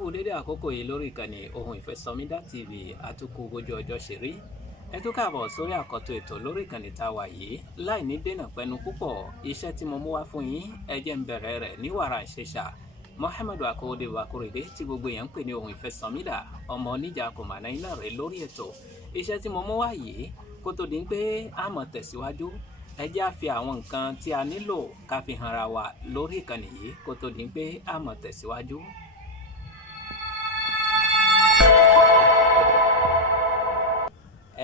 kú dédé àkókò yìí lórí ìkànnì ohun ìfẹ́ SOMIDA TV àtúkù ojú ọjọ́ ṣeré ẹ tún káàbọ̀ sórí àkọ́tọ̀ ètò lórí ìkànnì tá a wà yìí láì ní dènà pẹnu púpọ̀ iṣẹ́ tí mo mú wá fún yín ẹ jẹ́ ń bẹ̀rẹ̀ rẹ̀ ní wàrà ìṣẹ̀ṣà Muhammadu Akode Wakorede tí gbogbo èèyàn ń pè ní ohun ìfẹ́ SOMIDA ọmọ oníjà kòmànà iná rẹ̀ lórí ètò iṣẹ́ tí mo mú wá yìí kó tó di pé a mọ̀ tẹ̀síwájú ẹ jẹ́ á fi àwọn nǹkan tí a nílò ká fi hànra wa lórí ìkànnì yìí kó tó di pé a mọ̀ tẹ̀síwájú.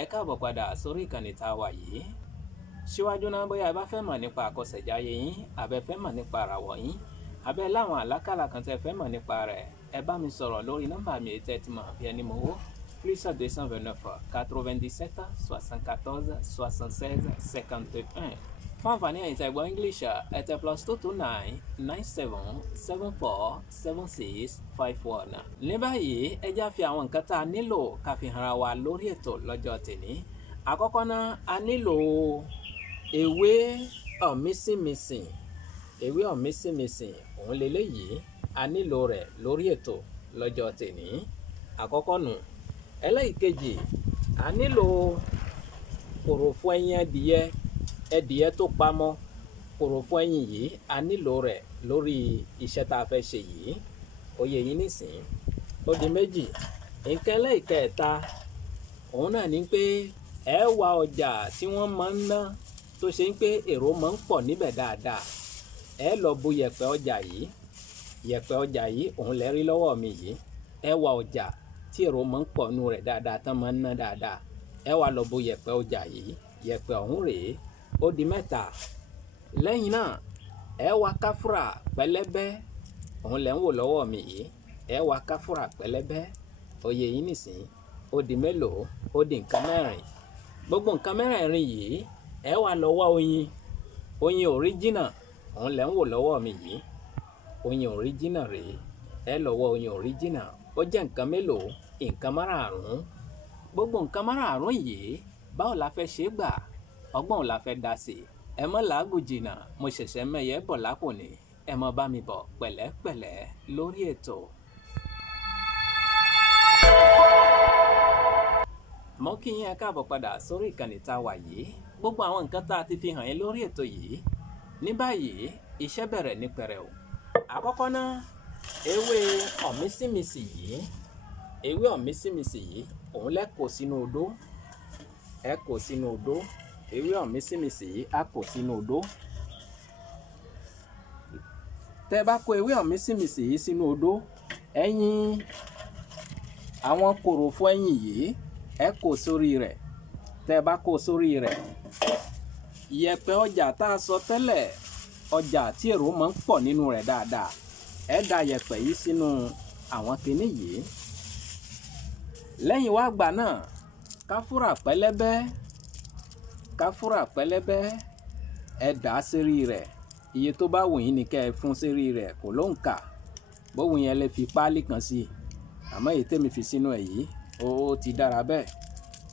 Ẹ káàbọ̀ padà sórí ìkànnì tá a wà yìí síwájú náà bóyá ẹ bá fẹ́ mọ̀ nípa àkọsẹ̀jáyé yín àbẹ fẹ́ mọ̀ nípa àràwọ̀ yín àbẹ láwọn àlákàlà kan tẹ́ fẹ́ mọ̀ nípa rẹ̀ ẹ bá mi sọ̀rọ̀ lórí nọ́mbà mi tẹ́tí mọ̀ bí ẹni mowó +229 97 74 76 51 fún àǹfààní ẹ̀yin tẹ́ gbọ́ English ẹ tẹ +229 97 74 76 51. ní báyìí ẹ já fi àwọn nǹkan tá a nílò ká fi hànra wa lórí ètò lọ́jọ́ tèmi. àkọ́kọ́ náà a nílò ewé ọ̀mísìmísìn òun lélẹ́yìí a nílò rẹ̀ lórí ètò lọ́jọ́ tèmi. àkọ́kọ́ nù. ẹlẹ́ìkejì a nílò kòròfo ẹyin ẹdìyẹ tó pamọ́ kòròfo ẹyin yìí a nílò rẹ̀ lórí iṣẹ́ tá a fẹ́ ṣe yìí ó yé yín nísìnyí ó di méjì. nǹkan ẹlẹ́ìkẹta òun náà ní pé ẹ wá ọjà tí wọ́n máa ń ná tó ṣe ń pé èrò máa ń pọ̀ níbẹ̀ dáadáa ẹ lọ bu yẹ̀pẹ̀ ọjà yìí òun lẹ rí lọ́wọ́ mi yìí ẹ wá ọjà tí èrò máa ń pọ̀ nù rẹ̀ dáadáa tán máa ń ná dáadáa ẹ wá lọ bu yẹ̀pẹ̀ ọjà yìí yẹ̀pẹ̀ ọ̀hún rèé ó di mẹ́ta. lẹ́yìn náà ẹ wá káfúrà pẹlẹbẹ òun lẹ ń wò lọ́wọ́ mi yìí ẹ wá káfúrà pẹlẹbẹ ó yé yín nísìnyí ó di mélòó ó di nǹkan mẹ́rin. gbogbo nǹkan mẹ́rẹ̀ẹ̀rin yìí ẹ wá lọ wá oyin òríjìnà òun lẹ ń wò lọ́wọ́ mi yìí oyin òríjìnà rèé ẹ lọ wá oyin òríjìnà ó jẹ́ nǹkan mélòó nǹkan márààrún. gbogbo nǹkan márààrún yìí báwo la fẹ́ ṣe gbà ọgbọ́n la fẹ́ dá sí ẹ mọ́ làágùn jìnnà mo ṣẹ̀ṣẹ̀ mẹ́yẹ bọ̀ lápò ní ẹ mọ́ bá mi bọ̀ pẹ̀lẹ́pẹ̀lẹ́ lórí ètò. mo kí yín ẹ káàbọ̀ padà sórí ìkànnì tá a wà yìí gbogbo àwọn nǹkan tá a ti fi hàn yín lórí ètò yìí ní báyìí iṣẹ́ bẹ̀rẹ̀ ní pẹrẹu. àkọ́kọ́ náà ewé ọ̀mísìmísì yìí òun lẹ kó sínú odó ẹ kó sínú odó ewé ọ̀mísìmísì yìí á kó sínú odó. tẹ́ bá kó ewé ọ̀mísìmísì yìí sínú odó ẹ̀yin àwọn kòròfo ẹ̀yin yìí ẹ kó sórí rẹ̀ tẹ́ bá kó sórí rẹ̀ yẹ̀pẹ̀ ọjà tá a sọ tẹ́lẹ̀ ọjà tí èrò máa ń pọ̀ nínú rẹ̀ dáadáa ẹ da yẹ̀pẹ̀ yìí sínú àwọn kinní yìí. lẹ́yìn wá gbà náà káfúrà pẹlẹbẹ ẹ dà á sérí rẹ̀ iye tó bá wù yín ni kẹ́ ẹ fún sérí rẹ̀ kò ló ń kà bówù yẹn lè fi páálí kan sí i àmọ́ èyí tèmi fi sínú ẹ̀ yìí ó ti dára bẹ́ẹ̀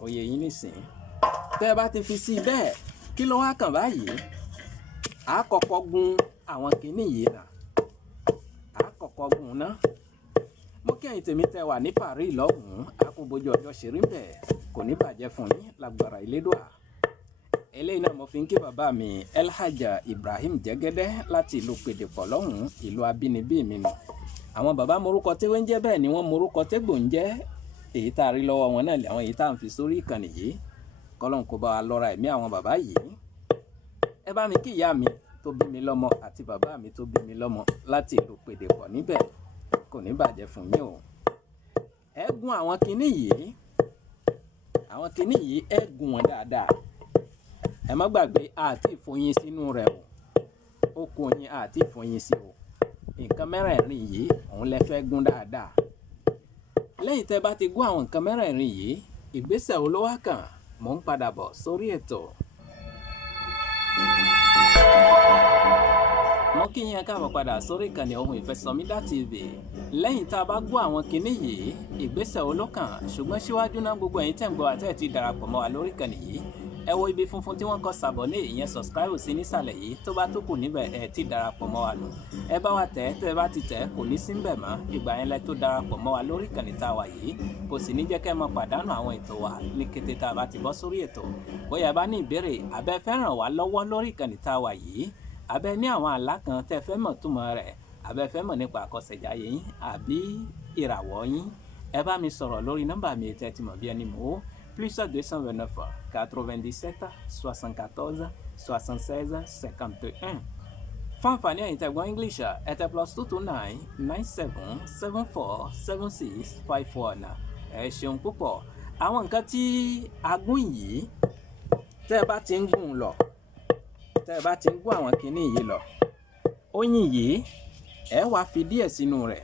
ó yé yín nísìnyí. tẹ́ ẹ bá ti fi sí i bẹ́ẹ̀ kí ló wá kàn báyìí á kọ́kọ́ gún àwọn kinní yìí náà ná. mo kí ẹ̀yin tèmi tẹ́ wà ní Paris lọ́hùn-ún akóbójú ọjọ́ ṣeré ń bẹ̀ kò ní bàjẹ́ fún yín lágbára Elédùà. eléyìí náà mo fi ń kí bàbá mi Elhaja Ibrahim Jẹ́gẹ́dẹ́ láti ìlú Pèdèpọ̀ lọ́hùn-ún ìlú abínibí mi nù. àwọn bàbá morúkọ tẹ́wé ń jẹ́ bẹ́ẹ̀ ni wọ́n morúkọ tẹ́gbò ń jẹ́ èyí tá a rí lọ́wọ́ wọn náà àwọn èyí tá à ń fi sórí ìkànnì yìí kọ́lọ́n kó bá wa lọ́ra ẹ̀mí àwọn bàbá yìí. ẹ bá mi kí ìyá mi tó bí mi lọ́mọ àti bàbá mi tó bí mi lọ́mọ láti ìlú Pèdèpọ̀ níbẹ̀ kò ní bàjẹ́ fún yín o. ẹ gún àwọn kinní yìí ẹ gún wọn dáadáa ẹ má gbàgbé àti ìfọyín sínú rẹ̀ o ó kó yín àti ìfọyín sí o. nǹkan mẹ́rẹ̀ẹ̀rin yìí òun lẹ fẹ́ gún dáadáa. lẹ́yìn tẹ́ bá ti gún àwọn nǹkan mẹ́rẹ̀ẹ̀rin yìí ìgbésẹ̀ wo ló wá kàn mò ń padà bọ̀ sórí ètò. mo kí yín káàbọ̀ padà sórí ìkànnì ohun ìfẹ́ SOMIDA TV. lẹ́yìn tá a bá gbọ́ àwọn kinní yìí ìgbésẹ̀ olókàn ṣùgbọ́n síwájú náà gbogbo ẹ̀yin tẹ́ ń gbọ́ àti ẹ̀ ti darapọ̀ mọ́ wa lórí ìkànnì yìí ẹ wo ibi funfun tí wọ́n kọ sàbọ̀nì ìyẹn subscribe sí nísàlẹ̀ yìí tó bá tó kù níbẹ̀ ẹ ti darapọ̀ mọ́ wa nù ẹ bá wa tẹ̀ tẹ́ ẹ bá ti tẹ̀ kò ní sí níbẹ̀ mọ́ ìgbà yẹn lẹ tó darapọ̀ mọ́ wa lórí ìkànnì tá a wà yìí kò sì ní jẹ́ kẹ́ mọ́ pàdánù àwọn ètò wa ní kété tá a bá ti bọ́ sórí ètò bóyá ẹ bá ní ìbéèrè abẹ́ fẹ́ ràn wá lọ́wọ́ lórí ìkànnì tá a wà yìí abẹ́ ní àwọn àlá kan tẹ́ fẹ́ mọ̀ túmọ̀ rẹ̀ abẹ́ fẹ́ mọ̀ nípa àkọsẹ̀jáyé yín àbí ìràwọ̀ yín ẹ bá mi sọ̀rọ̀ lórí nọ́mbà mi tẹ́ ti mọ̀ bí ẹni mọ̀ ó +229 97 74 76 51. Fún àǹfààní ẹ̀yin tẹ́ gbọ́ English ẹ tẹ +229 97 74 76 51. Ẹ ṣeun púpọ̀. Àwọn nǹkan tí agún yìí tẹ́ ẹ bá ti ń gùn lọ tẹ́ ẹ bá ti ń gún àwọn kinní yìí lọ oyin yìí ẹ wá fi díẹ̀ sínú rẹ̀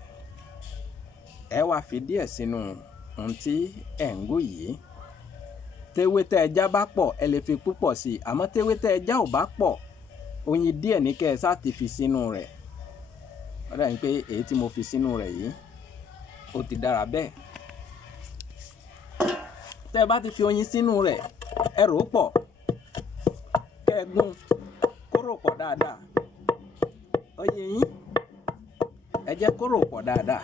ẹ wá fi díẹ̀ sínú ohun tí ẹ̀ ń gún yìí tewé tẹ́ ẹja bá pọ̀ ẹ lè fi púpọ̀ sí i àmọ́ tewé tẹ́ ẹja ò bá pọ̀ oyin díẹ̀ ní kẹ́ ẹ sá ti fi sínú rẹ̀ ó dà ní pé èyí tí mo fi sínú rẹ̀ yìí ó ti dára bẹ́ẹ̀ tẹ́ ẹ bá ti fi oyin sínú rẹ̀ ẹ rò ó pọ̀ kẹ́ ẹ gún kó rò pọ̀ dáadáa oyin yín ẹ jẹ́ kó rò pọ̀ dáadáa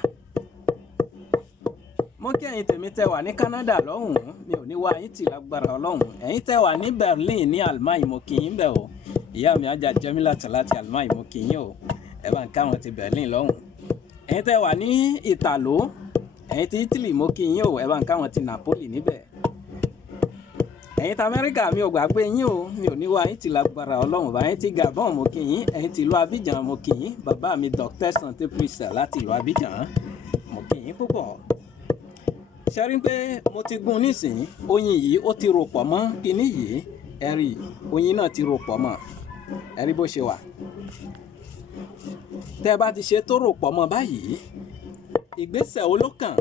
mo kí ẹ̀yin tèmi tẹ́ wà ní Canada lọ́hùn-ún mi ò ní wá yín tì lágbára Ọlọ́run ẹ̀yin tẹ́ wà ní Berlin ní Allemagne mo kí yín bẹ̀ o ìyá mi ajá Jẹ́mílà láti Allemagne mo kí yín o ẹ bá ń káwọn ti Berlin lọ́hùn ẹ̀yin tẹ́ wà ní Italo ẹ̀yin ti Italy mo kí yín o ẹ bá ń káwọn ti Napoli níbẹ̀ ẹ̀yin ti Amẹ́ríkà mi ò gbàgbé yín o mi ò ní wá yín tì lágbára Ọlọ́run bá ẹ̀yin ti Gabon mo kí yín ẹ̀yin ti ìlú Abidjan mo kí yín bàbá mi Dr. Santé Prisa láti ìlú Abidjan mo kí yín púpọ̀ ṣe rí pé mo ti gún nísìnyí oyin yìí ó ti rò pọ̀ mọ́ kinní yìí ẹ rí oyin náà ti rò pọ̀ mọ́ ẹ rí bó ṣe wà tẹ́ ẹ bá ti ṣe tó rò pọ̀ mọ́ báyìí ìgbésẹ̀ olókàn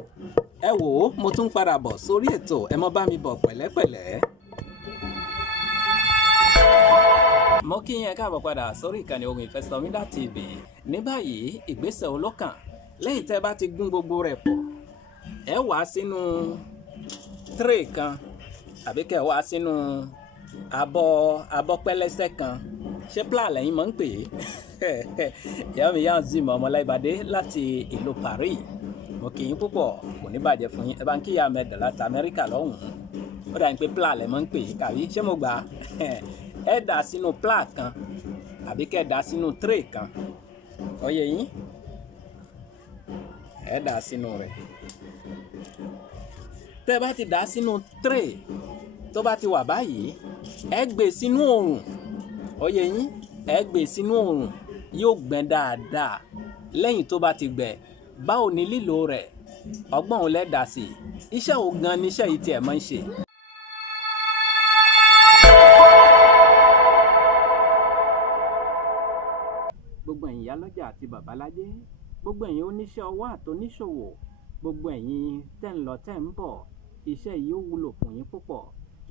ẹ wò ó mo tún padà bọ̀ sórí ètò ẹ mọ́ bá mi bọ̀ pẹ̀lẹ́pẹ̀lẹ́. mo kí yín káàbọ̀ padà sórí ìkànnì Ohun Ìfẹ́ SOMIDA TV ní báyìí ìgbésẹ̀ olókàn lẹ́yìn tẹ́ ẹ bá ti gún gbogbo rẹ̀ pọ̀ ẹ wá sínú tray kan àbí kẹ́ wá sínú abọ́ pẹ́lẹ́sẹ́ kan ṣé pla lẹ́yìn máa ń pè é ìyá mi yáà zim ọmọláìbàdé láti ìlú Paris mo kì í púpọ̀ kò ní bàjẹ́ fún yín ẹ bá ń kíyà mẹ́dà láti Amẹ́ríkà lọ́hùn-ún ó dà ní pé pla lẹ́ máa ń pè é kàrí ṣé mo gbà ẹ dà sínú pla kan àbí kẹ́ dà sínú tray kan ó yé yín ẹ dà sínú rẹ̀ tẹ́ bá ti dà sínú tray tó bá ti wà báyìí ẹ gbé sínú oòrùn ó yé yín ẹ gbé sínú oòrùn yóò gbẹ dáadáa lẹ́yìn tó bá ti gbẹ báwo ni lílo rẹ̀ ọgbọ́n ò lẹ́dà sí iṣẹ́ wo gan ni iṣẹ́ yìí tí ẹ máa ń ṣe. gbogbo ẹ̀yin ìyálọ́jà àti babalájé gbogbo ẹ̀yin oníṣẹ́ ọwọ́ àtòníṣòwò gbogbo ẹ̀yin tẹ́ ń lọ tẹ́ ń bọ̀ iṣẹ́ yìí ó wúlò fún yín púpọ̀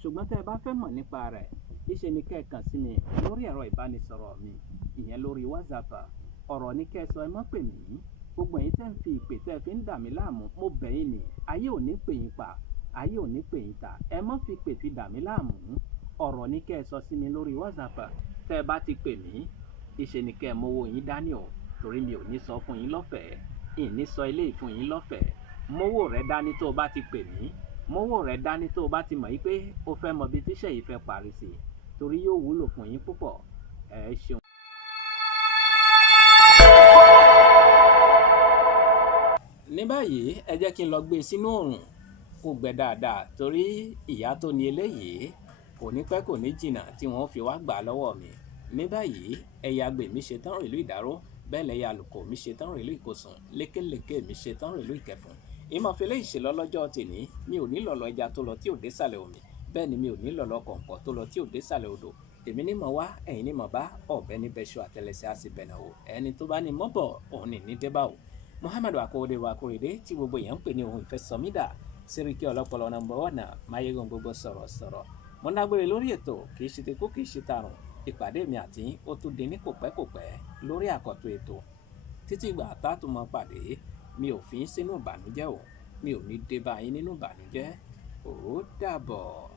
ṣùgbọ́n tẹ́ ẹ bá fẹ́ mọ̀ nípa rẹ̀ ìṣe ni kẹ́ ẹ kàn sí mi lórí ẹ̀rọ ìbánisọ̀rọ̀ mi ìyẹn lórí WhatsApp ọ̀rọ̀ ni kẹ́ ẹ sọ ẹ má pè mí gbogbo ẹ̀yin tẹ́ ń fi ìpè tẹ́ ẹ fi ń dà mí láàmú mo bẹ̀ yín ni ayé ò ní pè yín pa ayé ò ní pè yín ta ẹ má fi pè fi dà mí láàmú ọ̀rọ̀ ni kẹ́ ẹ sọ sí mi lórí WhatsApp tẹ́ ẹ bá ti pè mí ìṣe ni kẹ́ ẹ mówó yín dání o torí mi ò ní sọ fún yín lọ́fẹ̀ẹ́ ìní sọ ilé ìfún yín lọ́fẹ̀ẹ́ mówó rẹ dání tó o bá ti pè mí mówó rẹ dání tó o bá ti mọ̀ yí pé o fẹ́ mọ bí tíṣẹ́ yìí fẹ́ parí sí torí yóò wúlò fún yín púpọ̀ ẹ ṣeun. ní báyìí ẹ jẹ́ kí n lọ gbé e sínú oòrùn kó gbẹ dáadáa torí ìyá tó ní eléyìí kò ní pẹ́ kò ní jìnnà tí wọ́n fi wá gbà lọ́wọ́ mi ní báyìí ẹ̀yà àgbè mi ṣe tán ìlú ìdáró bẹ́ẹ̀ lẹ́yà àlùkò mi ṣe tán ìlú ìkòsùn lékèlékè mi ṣe tán ìlú ìkẹfùn ìmọ̀fẹ́lẹ́ ìṣèlú ọlọ́jọ́ tèmi mi ò ní lọ̀lọ́ ẹja tó lọ tí ò dé sàlẹ̀ omi bẹ́ẹ̀ ni mi ò ní lọ̀lọ́ kọ̀ǹkọ̀ tó lọ tí ò dé sàlẹ̀ odò èmi ní mọ̀ wá ẹ̀yin ní mọ̀ bá ọ̀bẹ ní bẹ́ṣọ àtẹlẹsẹ̀ á sì bẹ̀nà o ẹni tó bá ní mọ́ bọ̀ òun ní ní débà o Muhammadu Akóredé wa Akóredé tí gbogbo èèyàn ń pè ní Ohun Ìfẹ́ SOMIDA Sẹ́ríkì ọlọ́pọlọ nọ́mbà 1 máyégún gbogbo sọ̀rọ̀sọ̀rọ̀ mo ń dágbére lórí ètò kì í ṣe ti kú kì í ṣe tarùn ìpàdé mi àti ó tún di ní kòpẹ́kòpẹ́ lórí àkọ́tún ètò títí ìgbà tátù mọ́ pàdé mi ò fi ń sínú ìbànújẹ́ o mi ò ní dé bá yín nínú ìbànújẹ́ ó dàbọ̀.